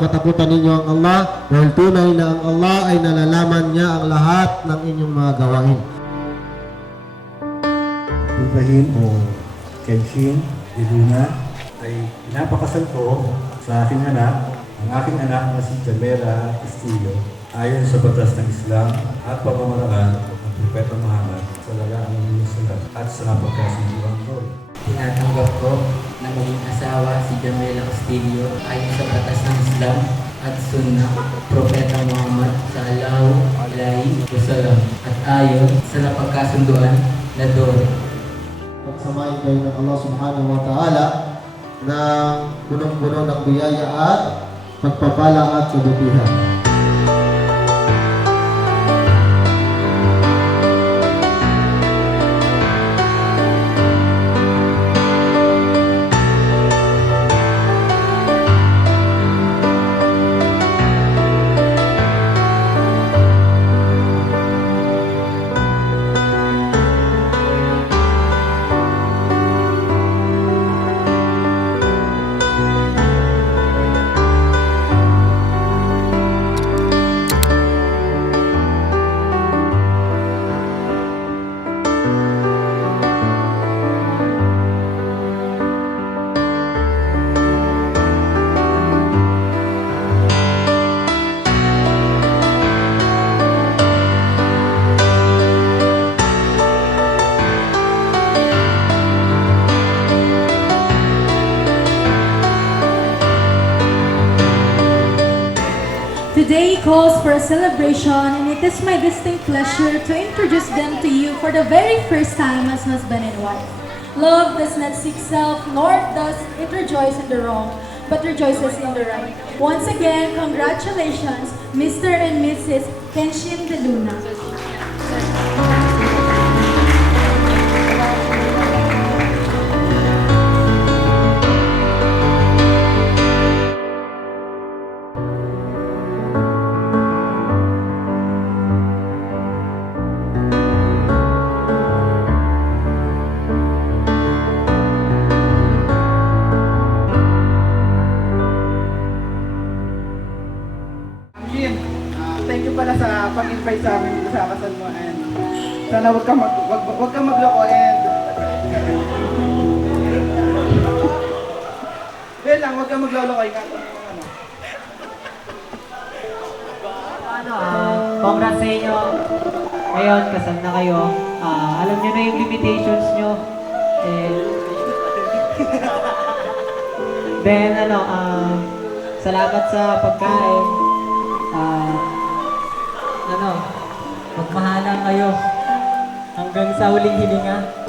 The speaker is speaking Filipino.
katakutan ninyo ang Allah dahil tunay na ang Allah ay nalalaman niya ang lahat ng inyong mga gawain. Ibrahim o Kenshin de Luna ay pinapakasal ko sa aking anak, ang aking anak na si Jamela Castillo, ayon sa batas ng Islam at pamamaraan ng Propeta Muhammad sallallahu alaihi wasallam at sa napagkasunduan ko. Tinatanggap ko na maging asawa si Jamela Castillo ayon sa batas ng Islam at Sunnah Propeta Muhammad sallallahu alaihi wasallam at ayon sa napagkasunduan na doon. Pagsamahin kayo ng Allah subhanahu wa ta'ala na punong-puno ng biyaya at pagpapala at kabutihan. Today calls for a celebration, and it is my distinct pleasure to introduce them to you for the very first time as husband and wife. Love does not seek self, nor does it rejoice in the wrong, but rejoices in the right. Once again, congratulations, Mr. and Mrs. Kenshin de Luna. Thank you pala sa pag-invite sa amin sa kasal mo, and sana wag ka magloko, and well lang, wag ka magloloko, ingat mo ano. Congrats sa inyo. Ngayon, kasal na kayo. Alam nyo na yung limitations nyo. Then, salamat sa pagkain. Magmahalan kayo hanggang sa huling hilinga.